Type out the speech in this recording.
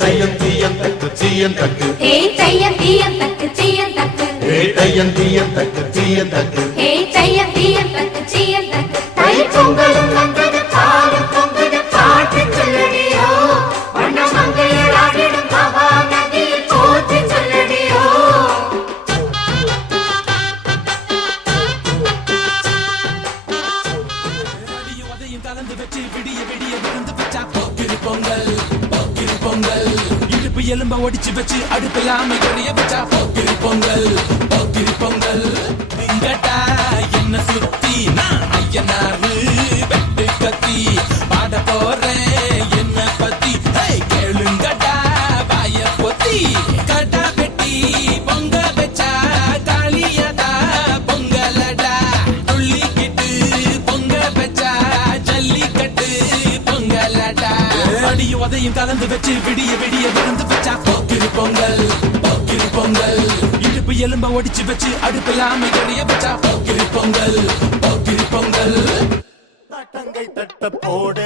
தையம் தீயம் தக்கு சீயம் தக்கு தையம் தீயம் தக்கு சீயம் தக்கு தையம் தீயம் தக்கு சீயம் தக்கு தையம் தீயம் தக்கு சீயம் தக்கு தை பொங்கலும் வந்தது பாலும் பொங்குது பாட்டு சொல்லடியோ வண்ண மங்கையர் ஆடிடும் மகா நதியில் போற்றி சொல்லடியோ கலந்து வச்சு விடிய விடிய விருந்து வச்சா போக்கிரி பொங்கல் போக்கிரி பொங்கல் இடுப்பு எலும்ப ஒடிச்சு வச்சு அடுப்பில்லாம எரிய வச்சா போக்கிரி பொங்கல் போக்கிரி பொங்கல் நீங்கட்டா என்ன சுத்தி நான் ஐயனாரு வெட்டு கத்தி பாட போறேன் என்ன பத்தி கேளுங்கட்டா பாய பொத்தி கட்டா வெட்டி பொங்க வச்சா காளியதா பொங்கலடா துள்ளிக்கிட்டு பொங்க வச்சா ஜல்லிக்கட்டு பொங்கலடா அடியும் உதையும் கலந்து வச்சு விடிய விடிய விருந்து வச்சா போக்கிரி பொங்கல் போக்கிரி பொங்கல் இடுப்பு எலும்ப ஒடிச்சு வச்சு அடுப்பில்லாம எரிய வச்சா போக்கிரி பொங்கல் போக்கிரி பொங்கல் தட்டங்கை தட்ட போடு